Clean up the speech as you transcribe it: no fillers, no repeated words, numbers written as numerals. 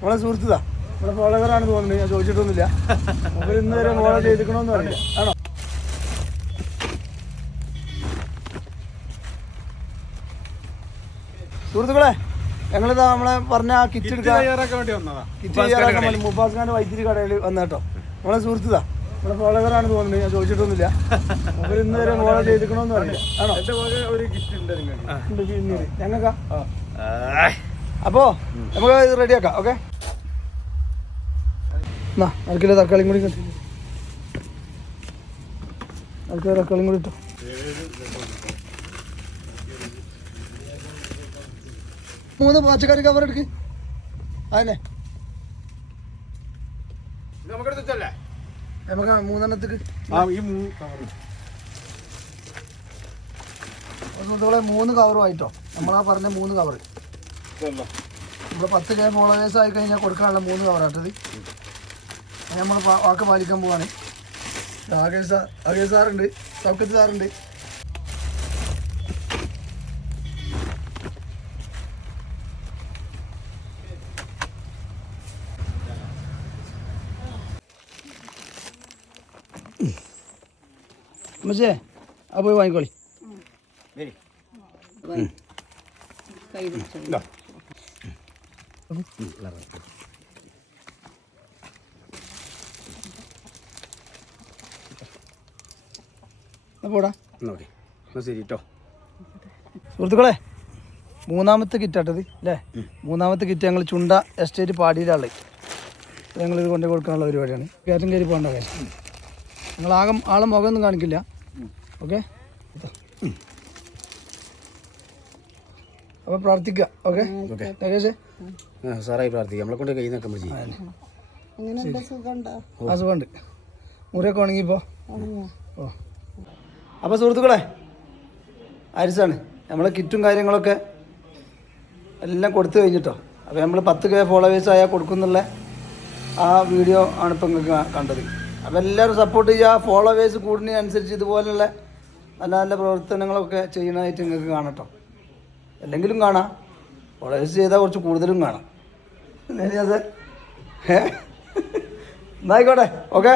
നമ്മളെ സുഹൃത്തുതാ നമ്മളെ ഫോളോവറാണ് തോന്നുന്നത്. ഞാൻ ചോദിച്ചിട്ടൊന്നുമില്ല. അവർ ഇന്ന് വരെ ഫോളോ ചെയ്തിക്കണമെന്ന് അറിയില്ല. ആണോ? സുഹൃത്തുക്കളെ, ഞങ്ങളിതാ നമ്മളെ പറഞ്ഞ കിറ്റ് തയ്യാറാക്കാൻ വേണ്ടി മുബാസ് ഖാന്റെ വൈദ്യുതി കടയിൽ വന്ന കേട്ടോ. നമ്മളെ സുഹൃത്തുതാ നമ്മളെ ഫോളോവറാണ് തോന്നുന്നത്. ഞാൻ ചോദിച്ചിട്ടൊന്നുമില്ല. അവർ ഇന്ന് വരെ ഫോളോ ചെയ്തിക്കണമെന്ന് അറിയില്ല. ആണോ? ഞങ്ങൾക്കാ. അപ്പോ നമുക്ക് ഇത് റെഡിയാക്കാം. ഓക്കെ, എന്നാ 1 കിലോ തക്കാളിയും കൂടി കിട്ടും. 1 കിലോ തക്കാളിയും കൂടി ഇട്ടോ. മൂന്ന് പച്ചക്കറി കവർ എടുക്ക്. അതന്നെ നമുക്ക് 3 സുഹൃത്തുക്കളെ 3 കവറും ആയിട്ടോ. നമ്മളാ പറഞ്ഞ 3 കവർ. നമ്മൾ 10 കെ ഫോളോവേഴ്സ് ആയി കഴിഞ്ഞാൽ കൊടുക്കാനുള്ള 3 കവറാട്ടത്. നമ്മൾ വാക്ക് പാലിക്കാൻ പോവാണ്. ആകേഷ് സാറുണ്ട്, സൗക്കത്ത് സാറുണ്ട്. മച്ചേ ആ പോയി വാങ്ങിക്കോളി. പോടാ. സുഹൃത്തുക്കളെ, 3ാമത്തെ കിറ്റാട്ടത് അല്ലേ? 3ാമത്തെ കിറ്റ് ഞങ്ങൾ ചുണ്ട എസ്റ്റേറ്റ് പാടിയിലുള്ള ഞങ്ങളിത് കൊണ്ടു കൊടുക്കാനുള്ള പരിപാടിയാണ്. കയറ്റം കയറി പോകേണ്ട കാര്യം. ഞങ്ങൾ ആളെ മുഖമൊന്നും കാണിക്കില്ല. ഓക്കെ, അപ്പോൾ പ്രാർത്ഥിക്കുക. ഓക്കെ സാറായി പ്രാർത്ഥിക്കുക. നമ്മളെ കൊണ്ട് കൈ നോക്കാൻ പറ്റും. ആ സുഖമുണ്ട്. മുറിയൊക്കെ ഉണങ്ങിപ്പോ. ഓ, അപ്പോൾ സുഹൃത്തുക്കളെ, ആരിസാണ് നമ്മളെ കിറ്റും കാര്യങ്ങളൊക്കെ എല്ലാം കൊടുത്തു കഴിഞ്ഞിട്ടോ. അപ്പോൾ നമ്മൾ 10 കെ ഫോളോവേഴ്സ് ആയാൽ കൊടുക്കുന്നുള്ള ആ വീഡിയോ ആണ് ഇപ്പം നിങ്ങൾക്ക് കണ്ടത്. അപ്പോൾ എല്ലാവരും സപ്പോർട്ട് ചെയ്യുക. ഫോളോവേഴ്സ് കൂടുന്നതിനനുസരിച്ച് ഇതുപോലുള്ള നല്ല നല്ല പ്രവർത്തനങ്ങളൊക്കെ ചെയ്യുന്നതായിട്ട് നിങ്ങൾക്ക് കാണട്ടോ. അല്ലെങ്കിലും കാണാം, ഫോളോവേഴ്സ് ചെയ്താൽ കുറച്ച് കൂടുതലും കാണാം. എന്നായിക്കോട്ടെ. ഓക്കെ.